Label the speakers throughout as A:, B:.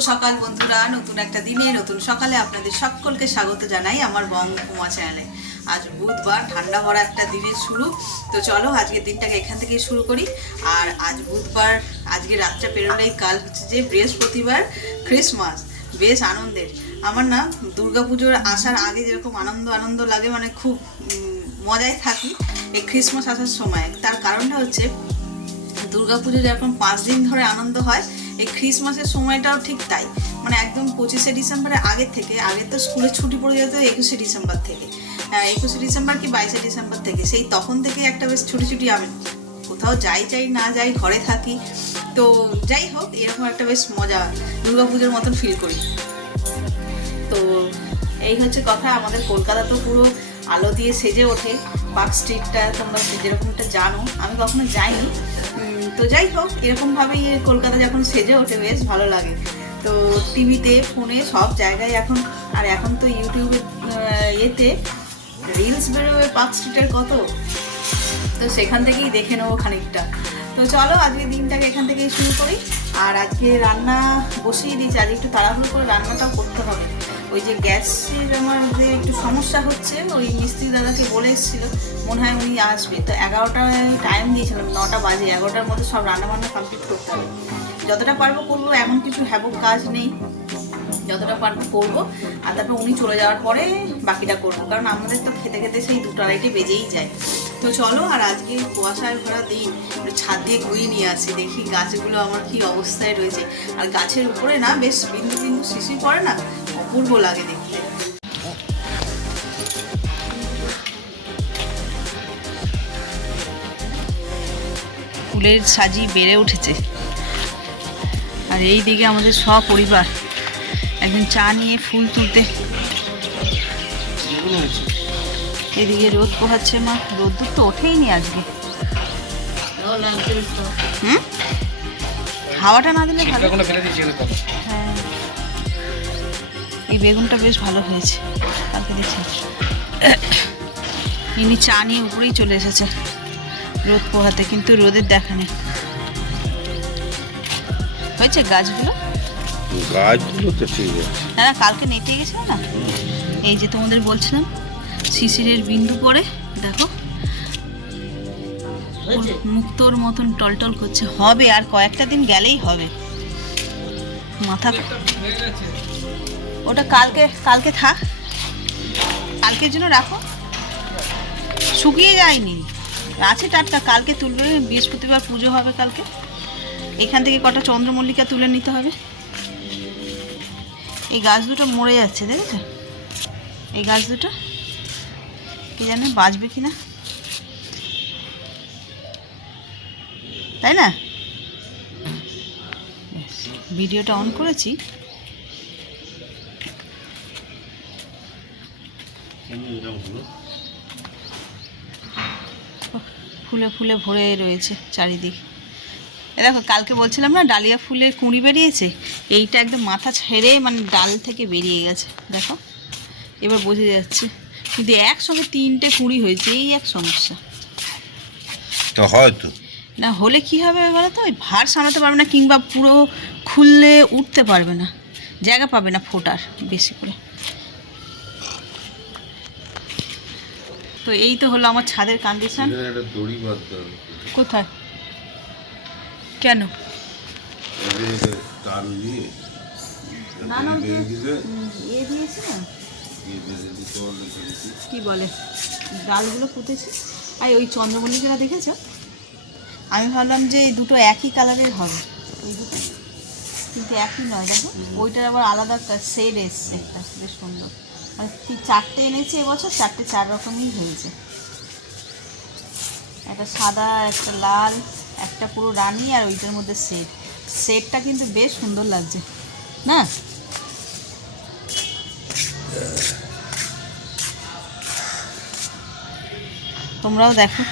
A: সকাল বন্ধুরা, নতুন একটা দিনে, নতুন সকালে আপনাদের সকলকে স্বাগত জানাই আমার বঙ্গকুমা চ্যানেলে। আজ বুধবার, ঠান্ডা ভরা একটা দিনের শুরু। তো চলো আজকের দিনটাকে এখান থেকে শুরু করি। আর আজ বুধবার, আজকে রাত্রে পেরোলেই কাল হচ্ছে যে বৃহস্পতিবার ক্রিসমাস বেশ আনন্দের। আমার না দুর্গাপুজোর আসার আগে যেরকম আনন্দ আনন্দ লাগে মানে খুব মজায় থাকি এই ক্রিসমাস আসার সময়। তার কারণটা হচ্ছে দুর্গাপুজো যেরকম পাঁচ দিন ধরে আনন্দ হয় এই ক্রিসমাসের সময়টাও ঠিক তাই। মানে একদম পঁচিশে ডিসেম্বরের আগের থেকে, আগে তো স্কুলে ছুটি পড়ে যেত একুশে ডিসেম্বর থেকে। একুশে ডিসেম্বর কি বাইশে ডিসেম্বর থেকে, সেই তখন থেকে একটা বেশ ছুটি ছুটি আমি কোথাও যাই যাই, না যাই, ঘরে থাকি। তো যাই হোক, এরকম একটা বেশ মজা দুর্গাপুজোর মতন ফিল করি। তো এই হচ্ছে কথা, আমাদের কলকাতা তো পুরো আলো দিয়ে সেজে ওঠে, পার্ক স্ট্রিটটা তোমরা যেরকমটা জানো। আমি কখনো যাইনি তো যাই হোক এরকমভাবেই কলকাতা যখন সেজে ওঠে, বেশ ভালো লাগে। তো টিভিতে, ফোনে সব জায়গায় এখন, আর এখন তো ইউটিউবে ইয়েতে রিলস বেরোবে পার্ক স্ট্রিটের কত? তো সেখান থেকেই দেখে নেব খানিকটা। তো চলো আজকে দিনটাকে এখান থেকেই শুরু করি। আর আজকে রান্না বসিয়ে দিয়েছি আজকে একটু তাড়াহুড়ো করে রান্নাটাও করতে হবে। ওই যে গ্যাসের আমার যে একটু সমস্যা হচ্ছে, ওই মিস্ত্রি দাদাকে বলে এসেছিল। মনে হয় উনি আসবে। তো এগারোটায় টাইম দিয়েছিলাম, নটা বাজে, এগারোটার মধ্যে সব রান্না বান্না কমপ্লিট করতে হবে। যতটা পারব করব, এমন কিছু হ্যাবক কাজ নেই। যতটা পারব করব। আর তারপর উনি চলে যাওয়ার পরে বাকিটা করব। কারণ আমাদের তো খেতে খেতে সেই দুটো আড়াইটে বেজেই যায়। তো চলো, আর আজকে কুয়াশায় ভরা দিন ছাদ ঘুরিয়ে নিয়ে আসি, দেখি গাছগুলো আমার কি অবস্থায় রয়েছে। আর গাছের উপরে না, বেশ বিন্দু বিন্দু শিশি পড়ে না, অপূর্ব লাগে দেখতে। ফুলের সাজি বেড়ে উঠেছে। আর এই দিকে আমাদের সপরিবার, একদিন চা নিয়ে ফুল তুলতে। এদিকে রোদ পোহাচ্ছে মা। রোদ্দুর তো ওঠেই নি আজকে। হুম? হাওয়াটা না দিলে ভালো। হ্যাঁ। এই বেগুনটা বেশ ভালো হয়েছে। কালকে দেখছি। ইনি চা নিয়ে উপরেই চলে এসেছে। রোদ পোহাতে কিন্তু রোদের দেখা নেই। হয়েছে গাছগুলো?
B: গাছগুলো তো ঠিক আছে।
A: না না কালকে নেটে গেছিল না? এই যে তোমাদের বলছিলাম শিশিরের বিন্দু পড়ে দেখো। মুক্তোর মতন টলটল করছে। হবে আর কয়েকটা দিন গেলেই হবে। মাথা ওটা কালকে কালকে থাক। কালকের জন্য রাখো। শুকিয়ে যায়নি। আছে টাটকা কালকে তুলবে। বৃহস্পতিবার পুজো হবে কালকে। এখান থেকে কটা চন্দ্রমল্লিকা তুলে নিতে হবে। এই গাছ দুটো মরে যাচ্ছে দেখেছ? এই গাছ দুটো। কি জানে, বাঁচবে কি না? তাই না? ভিডিওটা অন করেছি। ফুলে ফুলে ভরে রয়েছে চারিদিক। এ দেখো, কালকে বলছিলাম না, ডালিয়া ফুলের কুঁড়ি বেরিয়েছে? এইটা একদম মাথা ছেড়ে মানে ডাল থেকে বেরিয়ে গেছে। দেখো, এবার বোঝা যাচ্ছে। কিন্তু একসঙ্গে তিনটে কুড়ি হয়েছে এই এক সমস্যা।
B: তো হয়তো
A: না হলে কি হবে বলো তো? ওই ভার সামলাতে পারবে না কিংবা পুরো খুললে উঠতে পারবে না। জায়গা পাবে না ফোটার বেশি করে। তো এই তো হলো আমার ছাদের কন্ডিশন কোথায়? কেন?
B: দিয়ে
A: না, না, ইয়ে দিয়েছে না? কি বলে? ডালগুলো পুঁতেছে আর, ওই চন্দ্রমল্লিকাটা দেখেছ? আমি ভাবলাম যে এই দুটো একই কালারের হবে। ওই দুটো। কিন্তু একই নয়, দেখো। ওইটার আবার আলাদা শেড এসছে একটা। বেশ সুন্দর। মানে চারটে এনেছে এবছর? চারটে চার রকমই হয়েছে। একটা সাদা, একটা লাল, একটা পুরো রানি আর ওইটার মধ্যে সেট সেটটা কিন্তু বেশ সুন্দর লাগছে। না? তোমরাও দেখো।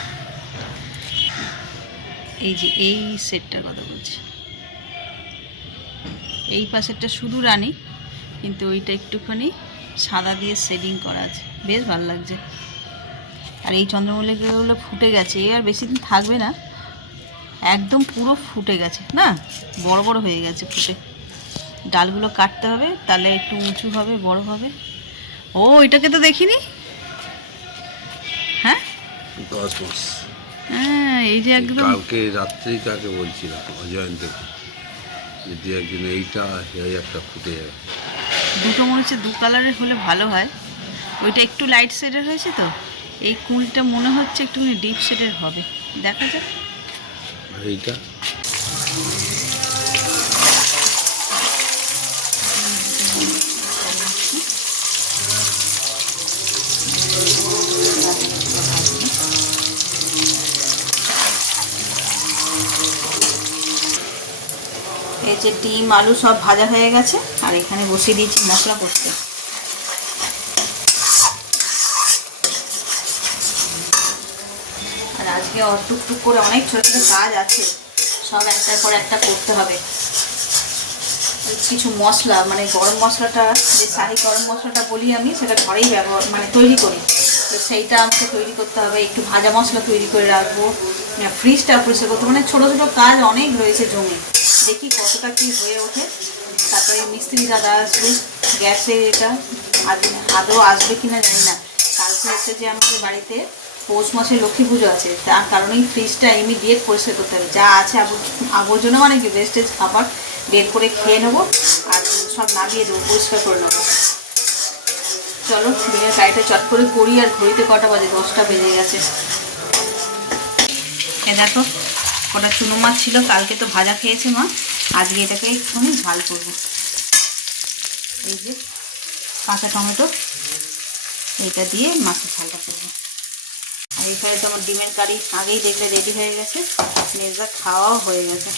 A: এই যে এই সেটটার কথা বলছি। এই পাশেরটা শুধু রানী, কিন্তু ওইটা একটুখানি সাদা দিয়ে শেডিং করা আছে। বেশ ভালো লাগছে। আর এই চন্দ্রমল্লিকাগুলো ফুটে গেছে। এ আর বেশি দিন থাকবে না। একদম পুরো ফুটে গেছে, না? বড় বড় হয়ে গেছে ফুটে। ডালগুলো কাটতে হবে, তাহলে একটু উঁচু হবে, বড় হবে। ও এটাকে তো দেখিনি?
B: দশ মাস
A: হ্যাঁ এই যে একদম
B: কালকে রাত্রি কাকে বলছিলাম? অজয়ন্তকে যদি একদিন এইটা এই একটা ফুটে যাবে
A: দুটো মনে হচ্ছে দু কালারের হলে ভালো হয়। ওইটা একটু লাইট শেডের হয়েছে তো? এই কুলটা মনে হচ্ছে একটুখানি ডিপ শেডের হবে। দেখা যাক।
B: এইটা?
A: এই যে ডিম, আলু সব ভাজা হয়ে গেছে, আর এখানে বসিয়ে দিয়েছি মশলা করতে আর আজকে টুকটুক করে অনেক ছোটো ছোটো কাজ আছে, সব একটার পর একটা করতে হবে। কিছু মশলা মানে গরম মশলাটা, যে শাহি গরম মশলাটা বলি আমি, সেটা ঘরেই ব্যবহার মানে তৈরি করি। তো সেইটা আমাকে তৈরি করতে হবে, একটু ভাজা মশলা তৈরি করে রাখব ফ্রিজটা পরিষ্কার করতে মানে ছোটো ছোটো কাজ অনেক রয়েছে জমি দেখি কতটা কি হয়ে ওঠে। তারপরে মিস্ত্রি দাদা আসবে গ্যাসে এটা আদৌ আসবে কিনা জানি না। কালকে হচ্ছে যে আমাদের বাড়িতে পৌষ মাসে লক্ষ্মী পুজো আছে, তার কারণেই ফ্রিজটা ইমিডিয়েট পরিষ্কার করতে হবে। যা আছে আব- আবর্জনা মানে কি ওয়েস্টেজ খাবার বের করে খেয়ে নেব, আর সব নামিয়ে দেবো, পরিষ্কার করে নেব। চলো দিনের গাড়িটা চট করে করি, আর ঘড়িতে কটা বাজে? দশটা বেজে গেছে। এ দেখো ওটা চুনো মাছ ছিল, কালকে তো ভাজা খেয়েছে মা। আজকে এটাকে একটুখানি ঝাল করব। এই যে কাঁচা টমেটো এইটা দিয়ে মাছের ঝালটা করব। আর এখানে তো আমার ডিমের কারি আগেই দেখলে রেডি হয়ে গেছে। মেজদা খাওয়াও হয়ে গেছে।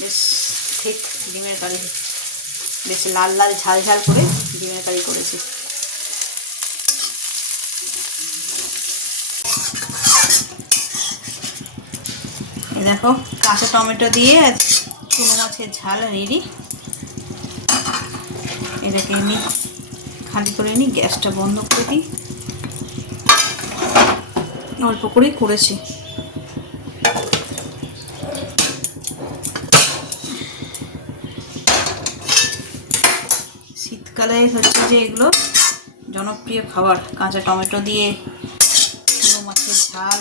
A: বেশ ঠিক ডিমের কারি। বেশ লাল লাল ঝাল ঝাল করে ডিমের কারি করেছি। দেখো, কাঁচা টমেটো দিয়ে চুনো মাছের ঝাল রেডি এটাকে আমি খালি করে নিই, গ্যাসটা বন্ধ করে দিই। অল্প করেই করেছি। শীতকালে হচ্ছে যে এগুলো জনপ্রিয় খাবার, কাঁচা টমেটো দিয়ে মাছের ঝাল।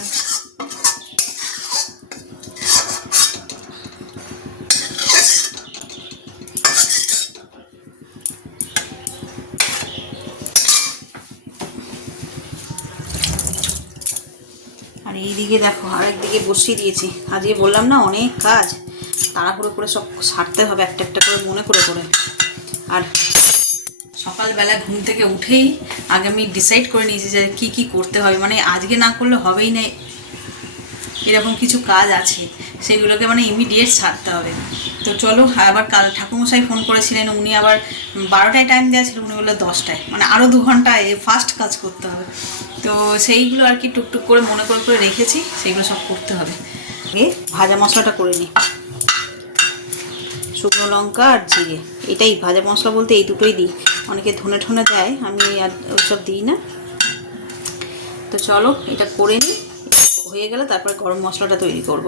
A: আর দেখো, আরেক দিকে বসিয়ে দিয়েছি। আজকে বললাম না, অনেক কাজ। তাড়াহুড়ো করে সব সারতে হবে, একটা একটা করে মনে করে করে। আর সকালবেলা ঘুম থেকে উঠেই আগে আমি ডিসাইড করে নিয়েছি যে কি কি করতে হবে। মানে আজকে না করলে হবেই না। এরকম কিছু কাজ আছে, সেগুলোকে মানে ইমিডিয়েট সারতে হবে। তো চলো, আবার কাল ঠাকুমশাই ফোন করেছিলেন, উনি আবার বারোটায় টাইম দেওয়া ছিল, উনি বলল দশটায়। মানে আরও দু ঘণ্টা ফাস্ট কাজ করতে হবে। তো সেইগুলো আর কি টুকটুক করে মনে করে করে রেখেছি, সেইগুলো সব করতে হবে। আগে ভাজা মশলাটা করে নিই শুকনো লঙ্কা আর জিরে। এটাই ভাজা মশলা বলতে এই দুটোই দিই। অনেকে ধনে ঠনে দেয়, আমি আর ওইসব দিই না। তো চলো, এটা করে নিই হয়ে গেলে তারপরে গরম মশলাটা তৈরি করব।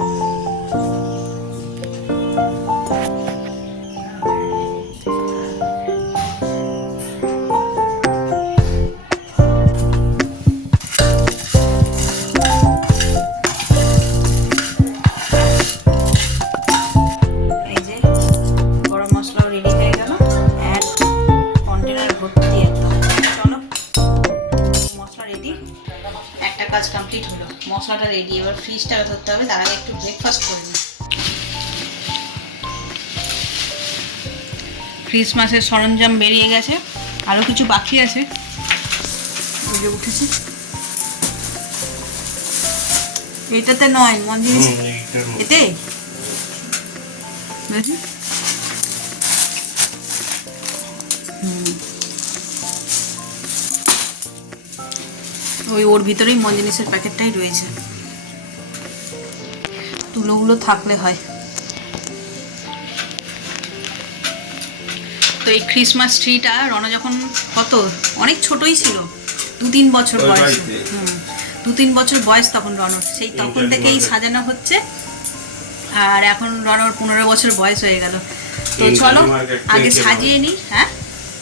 A: ক্রিসমাসের সরঞ্জাম বেরিয়ে গেছে। আরও কিছু বাকি আছে। উঠেছে। এটাতে নয় মঞ্জির এতে? দেখি। হুম। ওই ওর ভিতরেই মন জিনিসের প্যাকেটটাই রয়েছে। তুলোগুলো থাকলে হয়। তো এই ক্রিসমাস ট্রিটা রণ যখন কত? অনেক ছোটই ছিল। দু তিন বছর বয়স। হুম। দু তিন বছর বয়স তখন রনর। সেই তখন থেকেই সাজানো হচ্ছে। আর এখন রনর পনেরো বছর বয়স হয়ে গেল। তো চলো আগে সাজিয়ে নিই হ্যাঁ?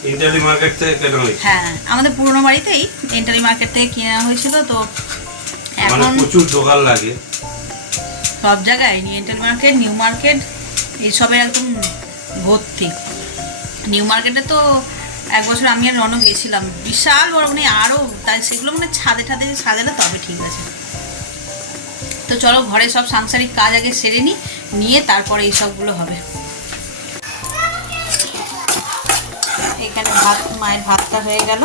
C: ইন্টারলি মার্কেট থেকে কেনা হয়েছে
A: হ্যাঁ আমাদের পুরোনো বাড়িতেই এন্টারি মার্কেট থেকে কিনে হয়েছিল। তো
C: মানে
A: এখন
C: প্রচুর দোকান লাগে।
A: সব জায়গায় এন্টারি মার্কেট নিউ মার্কেট এইসবের একদম ভর্তি। নিউ মার্কেটে তো এক বছর আমি আর রনক গেছিলাম। বিশাল বড় মানে আরও তাই সেগুলো মানে ছাদে ঠাদে সাজালে তবে ঠিক আছে। তো চলো ঘরে সব সাংসারিক কাজ আগে সেরে নিই নিয়ে তারপরে এই সবগুলো হবে। এখানে ভাত, মায়ের ভাতটা হয়ে গেল,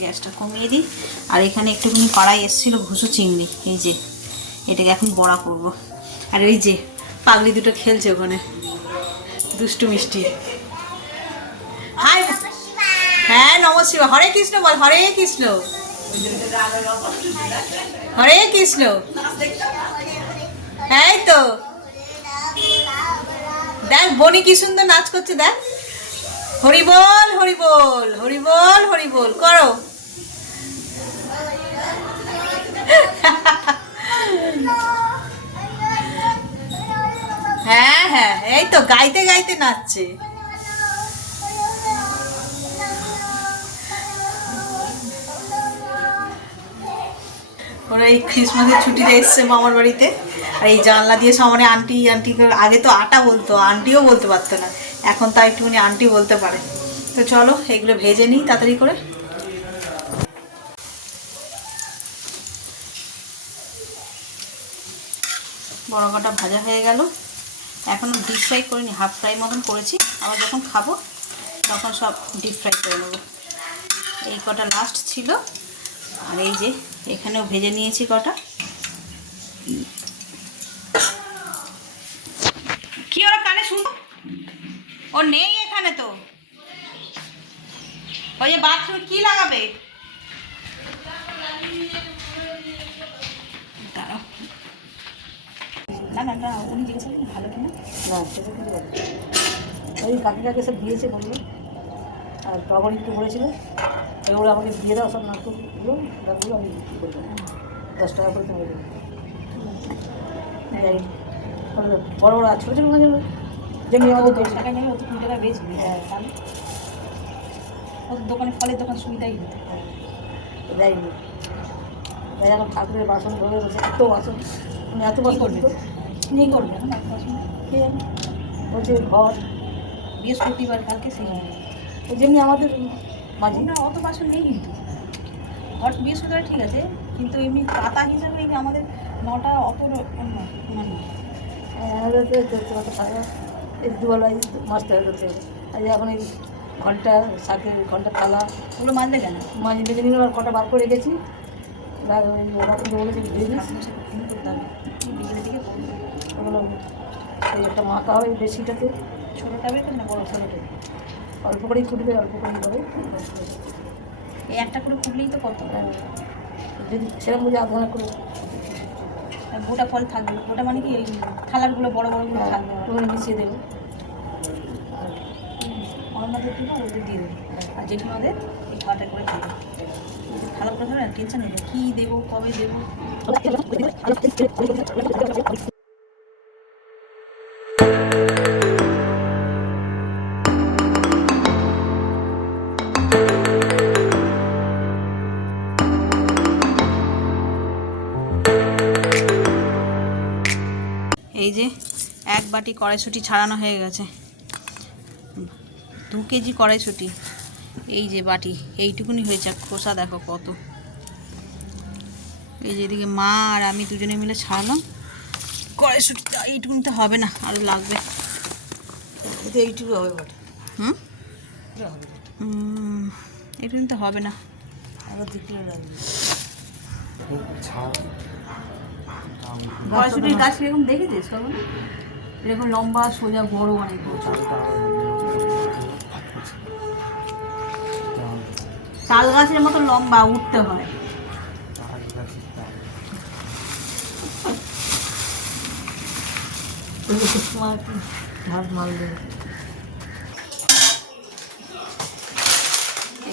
A: গ্যাসটা কমিয়ে দিই। আর এখানে একটুখানি পাড়ায় এসেছিল ঘুষো চিংড়ি, এই যে, এটাকে এখন বড়া করব। আর এই যে, পাগলি দুটো খেলছে ওখানে, দুষ্টু মিষ্টি। নমস্কার হরে কৃষ্ণ বল, হরে কৃষ্ণ। হরে কৃষ্ণ। এই তো। দেখ, বনি কি সুন্দর নাচ করছে, দেখ। হরি বল হরি বল হরি বল হরি বল, করো। হ্যাঁ হ্যাঁ এই তো, গাইতে গাইতে নাচছে। ওরা এই ক্রিসমাসের ছুটিতে এসছে মামার বাড়িতে। আর এই জানলা দিয়ে সামনে আন্টি আন্টি আগে তো আটা বলতো আন্টিও বলতে পারতো না। এখন তা একটুখানি আন্টি বলতে পারে। তো চলো, এগুলো ভেজে নিই তাড়াতাড়ি করে। বড় কটা ভাজা হয়ে গেল। এখন ডিপ ফ্রাই করিনি হাফ ফ্রাই মতন করেছি। আবার যখন খাব, তখন সব ডিপ ফ্রাই করে নেব। এই কটা লাস্ট ছিল। আর এই যে এখানেও ভেজে নিয়েছি কটা। কি ওরা কানে শুন ও নেই এখানে তো। ওই যে বাথরুম কি লাগাবে? না না না, উনি ভালো কিনা?
D: ওই কাকে কাকে সব দিয়েছে বলল। আর টগর একটু করেছিল। এগুলো আমাকে দিয়ে দাও সব নাটকগুলো গানগুলো আমি বিক্রি করে দেবো। দশ টাকা করে তুমি দেবো। যাই বড় বড় ছোটো ছোটো যেন যেমনি আমাদের
A: দশ টাকা নেবে ও তো কুড়ি টাকা বেচবে
D: হ্যাঁ।
A: ওর দোকানে ফলের দোকান সুবিধাই হতো
D: দেয়নি তাই এখন ঠাকুরের বাসন ধরে বসে এত বাসন। উনি এত
A: কি
D: বাসন
A: করবে? কি করবে?
D: বলছে ঘর।
A: বৃহস্পতিবার কালকে সেই।
D: ওই যেমনি আমাদের মাঝে।
A: আমরা অত বাসন নেই কিন্তু। ঘর বৃহস্পতিবার ঠিক আছে কিন্তু এমনি পাতা হিসাবে আমাদের নটা অত
D: সারা এই দুবেলায় হয়ে করতে আর এখন এই ঘণ্টা শাকের ঘণ্টা থালা
A: ওগুলো মানলে কেন
D: মাছ বেঁধে নিলে আবার কটা বার করে
A: হবে। হবে।
D: ওগুলো একটা মাখা হয় বেশিটাতে।
A: ছোটোটা বের না বড় ছোটোটা।
D: অল্প করেই ফুটবে অল্প করেই করে
A: এই একটা করে ফুটলেই তো কত?
D: হ্যাঁ, যদি সেরকম বুঝে আধ করে।
A: গোটা ফল থাকবে গোটা মানে কি? থালারগুলো বড় বড়গুলো
D: হ্যাঁ,
A: থাকবে।
D: মিশিয়ে দেবে।
A: ওদের দিয়ে দেবে। আর জেঠিমাদের এই খাওয়াটা করে দিয়ে দেবে থালা করে ধরে টেনশন নেই কী দেবো কবে দেবো? এই যে এক বাটি কড়াইশুঁটি ছাড়ানো হয়ে গেছে। দু কেজি কড়াইশুঁটি এই যে বাটি এইটুকুনি হয়েছে খোসা দেখো কত। এই যে এদিকে মা আর আমি দুজনে মিলে ছাড়ালাম। কড়াইশুঁটিটা এইটুকুনিতে হবে না আরও লাগবে।
D: এইটুকু হবে বটে।
A: হুম। উম, এইটুকুনিতে হবে না।
D: আরও দু কিলো লাগবে
A: কড়াইশুঁটির গাছ এরকম দেখেছিস এরকম লম্বা, সোজা, বড় অনেক তাল গাছের মতো লম্বা, উঠতে হয়।
D: মা একটু ভাত মাল দেবে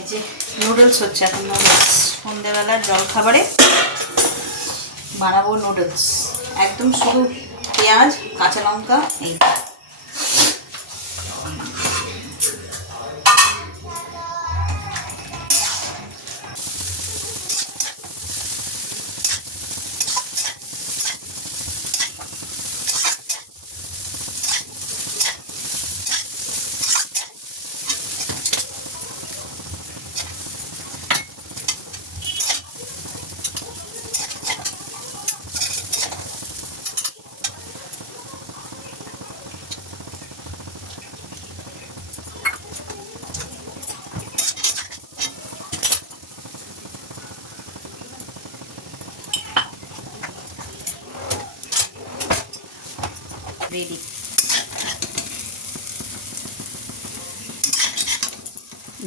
A: যে নুডলস হচ্ছে এখন নুডলস সন্ধেবেলার জল খাবারে বানাবো নুডলস একদম শুধু পেঁয়াজ কাঁচা লঙ্কা এই রেডি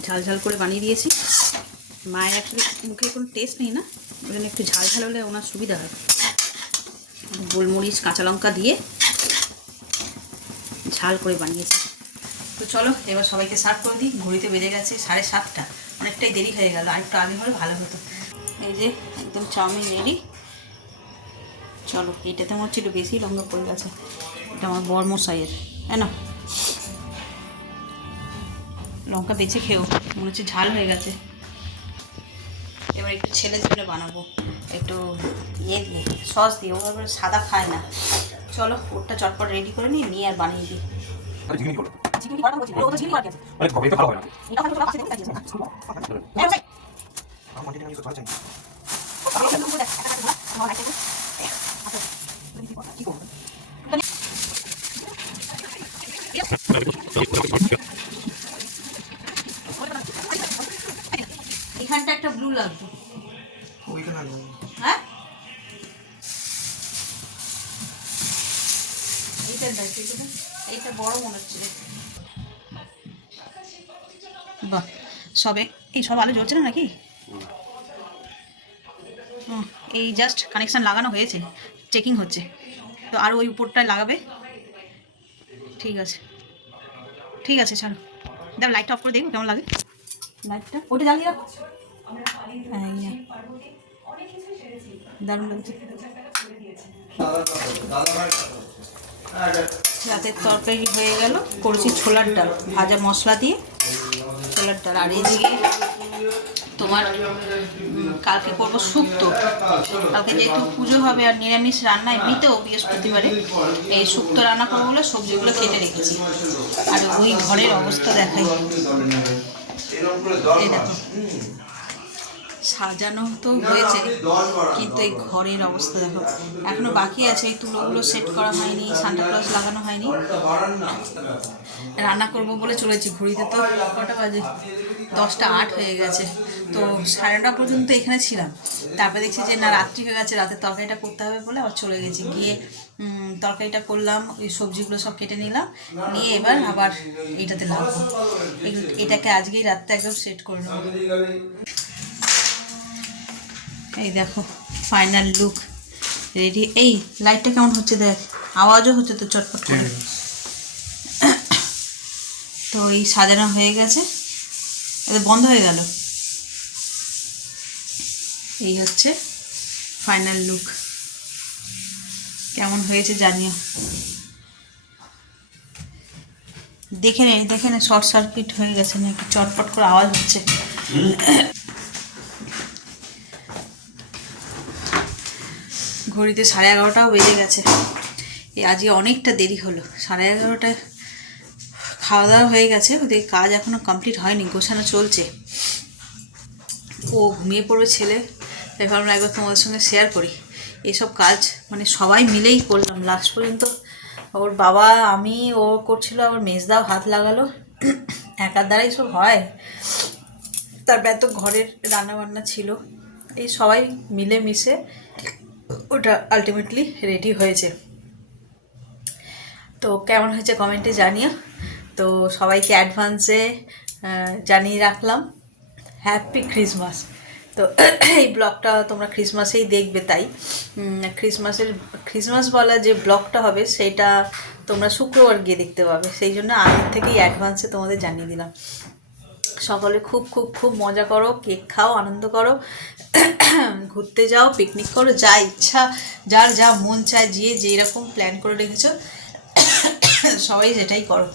A: ঝাল ঝাল করে বানিয়ে দিয়েছি। মায়ের অ্যাকচুয়ালি মুখে কোনো টেস্ট নেই না, ওই জন্য একটু ঝাল ঝাল হলে ওনার সুবিধা হয়। গোলমরিচ, কাঁচা লঙ্কা দিয়ে ঝাল করে বানিয়েছি। তো চলো, এবার সবাইকে সার্ভ করে দিই। ঘড়িতে বেজে গেছে সাড়ে সাতটা। অনেকটাই দেরি হয়ে গেল আর একটু আগে হলে ভালো হতো। এই যে একদম চাউমিন রেডি চলো এটাতে আমার একটু বেশি লঙ্কা পড়ে গেছে। এটা আমার বড় মশাইয়ের হ্যাঁ না? লঙ্কা বেছে খেও মনে হচ্ছে ঝাল হয়ে গেছে এবার একটু ছেলের জন্য বানাবো একটু ইয়ে দিয়ে সস দিয়ে ও এবার সাদা খায় না চলো ওটা চটপট রেডি করে নিই নিয়ে আর বানিয়ে দিই চিকেন করা বলছি ও তো চিকেন করা গেছে
E: আরে কবে তো ভালো হয় না
A: এটা ভালো করে রাখছে দেখতে পাচ্ছিস
E: আমার মাটি নিয়ে চলে যাচ্ছে
A: এখানটা একটা ব্লু লাগবে
E: ওইখানে
A: হ্যাঁ? এইটা দেখ এইটা এইটা বড় মনে হচ্ছে বাহ সবে? এই সব আলো জ্বলছে না নাকি? হুম, এই জাস্ট কানেকশান লাগানো হয়েছে চেকিং হচ্ছে। তো আর ওই উপরটায় লাগাবে? ঠিক আছে। ঠিক আছে ছাড়ো। দাও লাইটটা অফ করে দেখো কেমন লাগে? লাইটটা ওইটা জ্বালিয়ে রাখো। দারুণ লাগছে। রাতের তরকারি হয়ে গেল করেছি ছোলার ডাল ভাজা মশলা দিয়ে ছোলার ডাল। আর এদিকে তোমার কালকে করব শুক্তো। কালকে যেহেতু পুজো হবে আর নিরামিষ রান্না এমনিতেও বৃহস্পতিবারে এই শুক্তো রান্না করব বলে সবজিগুলো কেটে রেখেছি। আর ওই ঘরের অবস্থা দেখাই। এই দেখো। সাজানো তো হয়েছে কিন্তু এই ঘরের অবস্থা দেখো। এখনও বাকি আছে এই তুলোগুলো সেট করা হয়নি সান্টা ক্লজ লাগানো হয়নি। রান্না করব বলে চলেছি ঘুরিতে তো। কটা বাজে? দশটা আট হয়ে গেছে। তো সাড়ে নটা পর্যন্ত এখানে ছিলাম। তারপরে দেখছি যে না রাত্রি হয়ে গেছে রাতের তরকারিটা করতে হবে বলে আবার চলে গেছি। গিয়ে তরকারিটা করলাম ওই সবজিগুলো সব কেটে নিলাম। নিয়ে এবার আবার এইটাতে লাগবো। এটাকে আজকেই রাতটা একদম সেট করে নেব। এই দেখো ফাইনাল লুক রেডি এই লাইটটা কেমন হচ্ছে দেখ? আওয়াজও হচ্ছে তো চটপট করে। তো এই সাজানো হয়ে গেছে। এটা বন্ধ হয়ে গেল। এই হচ্ছে ফাইনাল লুক কেমন হয়েছে জানিও। দেখে নে দেখে নে শর্ট সার্কিট হয়ে গেছে নাকি? চটপট করে আওয়াজ হচ্ছে। ঘড়িতে সাড়ে এগারোটাও বেজে গেছে। এই আজকে অনেকটা দেরি হলো। সাড়ে এগারোটায় খাওয়া দাওয়া হয়ে গেছে। ওদের কাজ এখনও কমপ্লিট হয়নি, গোছানো চলছে। ও ঘুমিয়ে পড়বে ছেলে। তাই ভাবলাম একবার তোমাদের সঙ্গে শেয়ার করি। এসব কাজ মানে সবাই মিলেই করলাম লাস্ট পর্যন্ত। ওর বাবা, আমি, ও করছিল, আবার মেজদাও হাত লাগালো। একার দ্বারাই সব হয়। তারপরে তো ঘরের রান্নাবান্না ছিল। এই সবাই মিলে মিশে ওটা আলটিমেটলি রেডি হয়েছে। তো কেমন হয়েছে কমেন্টে জানিও। তো সবাইকে অ্যাডভান্সে জানিয়ে রাখলাম। হ্যাপি ক্রিসমাস তো এই ব্লগটা তোমরা ক্রিসমাসেই দেখবে তাই। ক্রিসমাসের ক্রিসমাস বলা যে ব্লগটা হবে, সেটা তোমরা শুক্রবার গিয়ে দেখতে পাবে। সেই জন্য আগের থেকেই অ্যাডভান্সে তোমাদের জানিয়ে দিলাম। সকলে খুব খুব খুব মজা করো, কেক খাও, আনন্দ করো। ঘুরতে যাও পিকনিক করো, যা ইচ্ছা, যার যা মন চায় যে যেই রকম প্ল্যান করে রেখেছো, সবাই সেটাই করো।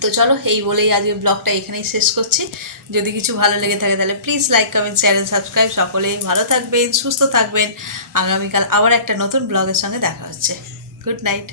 A: তো চলো, এই বলেই আজকে ব্লগটা এখানেই শেষ করছি। যদি কিছু ভালো লেগে থাকে, তাহলে please like comment share subscribe সকলেই ভালো থাকবেন, সুস্থ থাকবেন। আগামীকাল আবার একটা নতুন ব্লগের সঙ্গে দেখা হচ্ছে। Good night